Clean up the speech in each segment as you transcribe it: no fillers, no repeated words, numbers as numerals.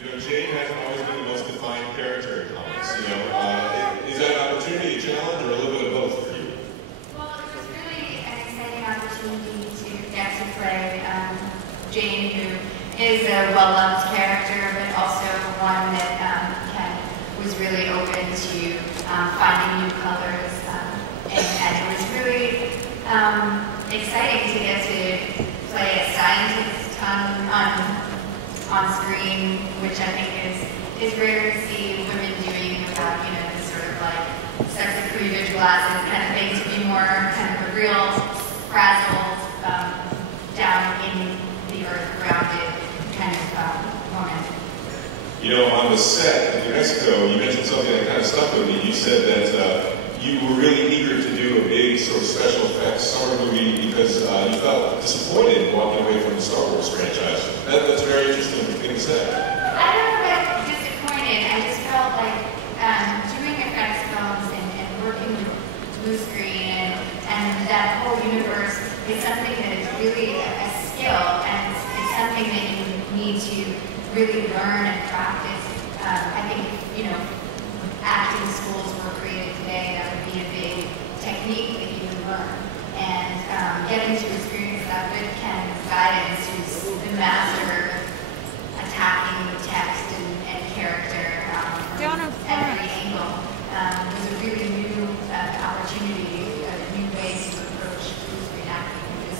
You know, Jane hasn't always been the most defined character in comics. You know, is that an opportunity, a challenge, or a little bit of both for you? Well, it was really an exciting opportunity to get to play Jane, who is a well-loved character, but also one that Ken was really open to finding new colors, and it was really exciting to get to play a scientist on screen, which I think is rare to see women doing without, you know, this sort of like sexy cleavage glasses kind of thing, to be more kind of a real frazzled, down in the earth, grounded kind of woman. You know, on the set in New Mexico, you mentioned something that kind of stuck with me. You said that you were really eager to do a big sort of special effects summer movie because you felt disappointed walking away from the Star Wars franchise. That's a very interesting thing to say. I don't know about disappointed. I just felt like doing effects films and working with blue screen and that whole universe is something that is really a skill, and it's something that you need to really learn and practice. I think, you know, acting schools were created today, that would be a big technique that you can learn. And getting to experience that with Ken's guidance, who's the master of attacking the text and character from every angle, was a really new opportunity, a new way to approach blue screen acting. It was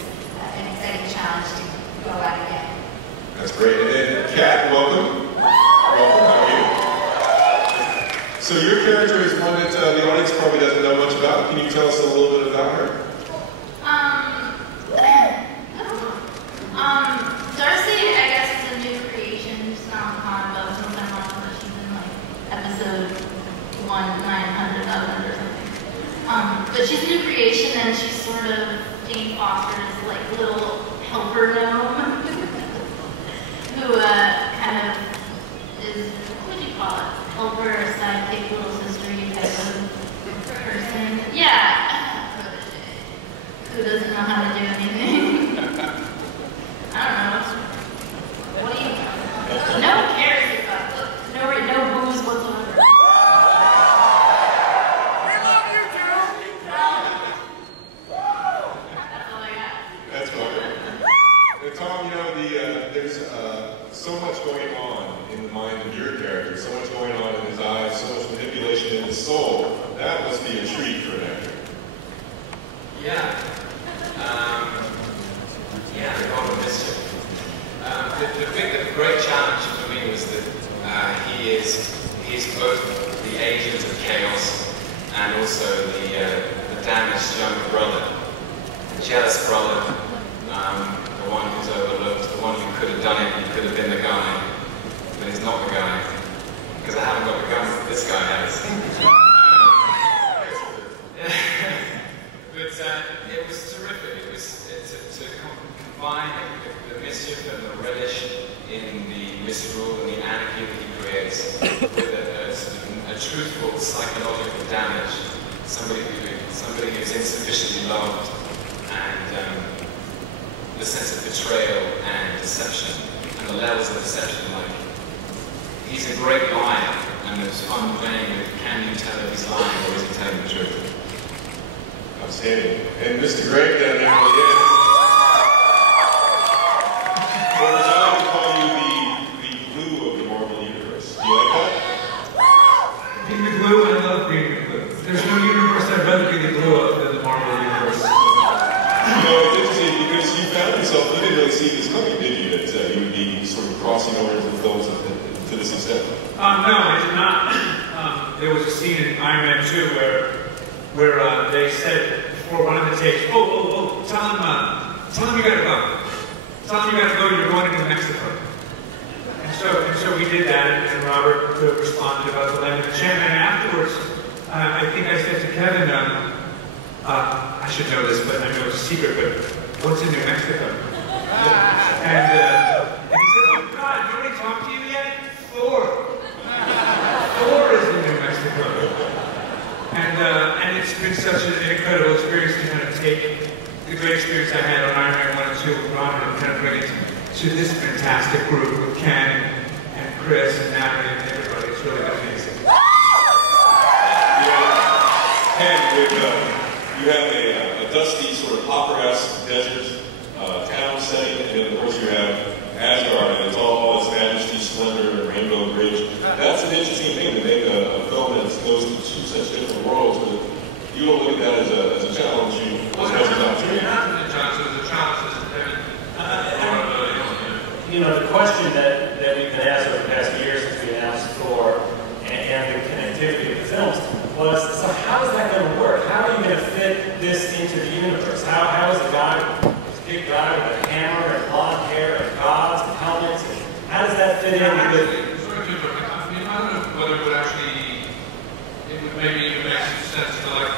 an exciting challenge to go out again. That's great. And then, Kat, welcome. Welcome. How are you? So your character is one that the audience probably doesn't know much about. Can you tell us a little bit about her? Darcy, I guess, is a new creation. She's not on the comic book since I'm on, but she's in like episode 900 or something. But she's a new creation, and she's sort of Jane Foster's like little helper gnome who kind of is, what would you call it? Helper, sidekick, little sister-y type of person. Yeah. Who doesn't know how to do anything. I don't know. What do you... No one cares about no booze whatsoever. We love you, too! That's all I got. That's wonderful. And Tom, you know, there's so much going on in the mind of your character, so much going on in his eyes, so much manipulation in his soul. That must be a treat for an actor. Yeah. Yeah, the God of mischief. The great challenge for me was that he is both the agent of chaos and also the damaged younger brother, the jealous brother, the one who's overlooked, the one who could have done it, he could have been the guy, but he's not the guy, because I haven't got the guns that this guy has. But it was terrific. It was to combine the mischief and the relish in the misrule and the anarchy that he creates with a truthful psychological damage. Somebody who's insufficiently loved, and the sense of betrayal and deception, and the levels of deception. Like, he's a great liar, and it's fun playing with, can you tell if he's lying or is he telling the truth? Outstanding. And Mr. Gregg down there at the end. Well, I like to call you the glue of the Marvel Universe. Do you like that? Being the glue, I love being the glue. There's no universe I'd rather be the glue of than the Marvel Universe. You know, it's interesting because you found yourself, you didn't really see this coming, did you? That you would be sort of crossing over into the films to this extent? No, I did not. There was a scene in Iron Man 2 where they said before one of the takes, tell him you gotta go. Tell him you gotta go, you're going into Mexico. And so we did that, and Robert responded about the Lemon Enchantment. And afterwards, I think I said to Kevin, I should know this, but I know it's a secret, but what's in New Mexico? And he said, oh God, nobody talked to you yet? Thor. Thor is in New Mexico. And it's been such an incredible experience to kind of take the great experience I had on Iron Man 1 and 2 with Robert and kind of bring it to this fantastic group with Ken and Chris and Natalie and everybody. It's really amazing. Yeah. And with, you have a dusty sort of opera-esque desert town setting, and then of course you have Asgard, and it's all its majesty, splendor, and rainbow bridge. That's an interesting thing to make a film that goes to two such different worlds, but you don't look at that as a challenge. You as much as opportunity. You know, the question that we've been asked over the past year since we announced Thor and the connectivity of the films was, so how is that going to work? How are you going to fit this into the universe? How is a guy, this big guy with a hammer and blonde hair and gods and helmets, and how does that fit in with... I mean, I don't know whether it would actually, it would maybe even make some sense to like